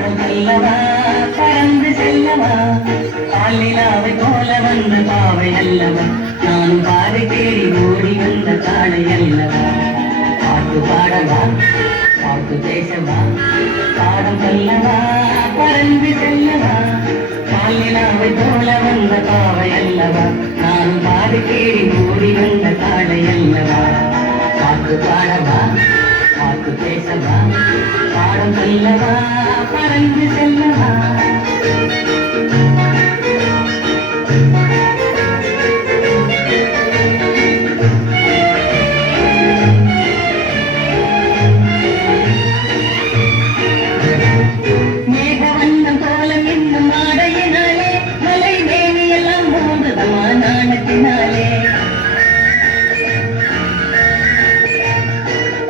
அல்லவா பறந்து செல்லவா பாலிலாவை போல வந்த பாவை அல்லவா நானும் பாதை தேடி ஓடி வந்த காளை அல்லவா பாட்டு பாடவா பாட்டு பேசவா பாடம் சொல்லவா பறந்து செல்லவா பாலிலாவை போல வந்த பாவை அல்லவா நானும் பாதை தேடி ஓடி வந்த காளை அல்லவா பாட்டு பாடவா பாட்டு பேசவா பாடம் சொல்லவா பறந்து செல்லவா மேகவண்ணம் கோலம் என்னும் ஆடையினாலே மலை மேனி எல்லாம் போந்ததமா நாணத்தினாலே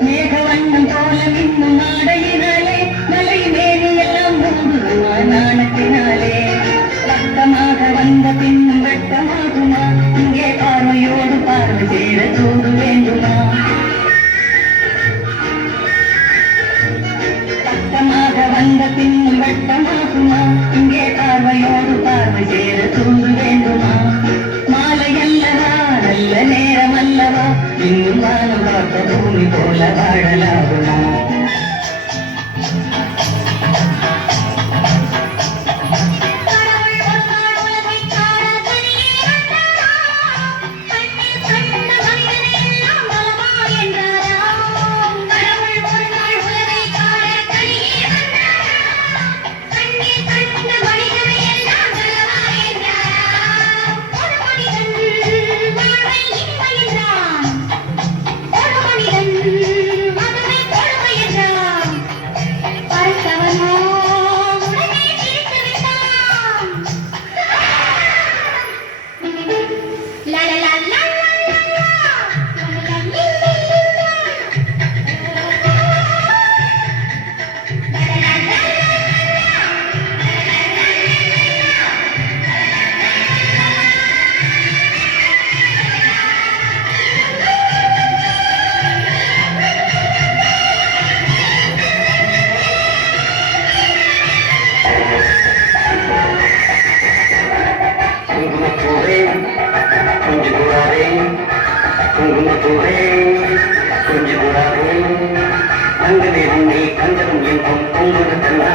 மேகவண்ணம் கோலம் என்னும் ஆடையினாலே மலை மேனி எல்லாம் போந்ததமா நாணத்தினாலே ரத்தமாக வந்த பின்னும் வெட்டமாகுமா இங்கே பார்வையோடு பார்வை சேர தூது வேண்டுமா ரத்தமாக வந்த பின்னும் வெட்டமாகுமா இங்கே பார்வையோடு பார்வை சேர தூது வேண்டுமா மாலை அல்லவா நல்ல நேரம் அல்லவா இன்னும் வானம் பார்த்த பூமி போல வாழலாகுமா குங்குமப்பூவே கொஞ்சு கூடாதே அங்கனே உன்னை கண்டதும் என்போம் பொங்குது தங்க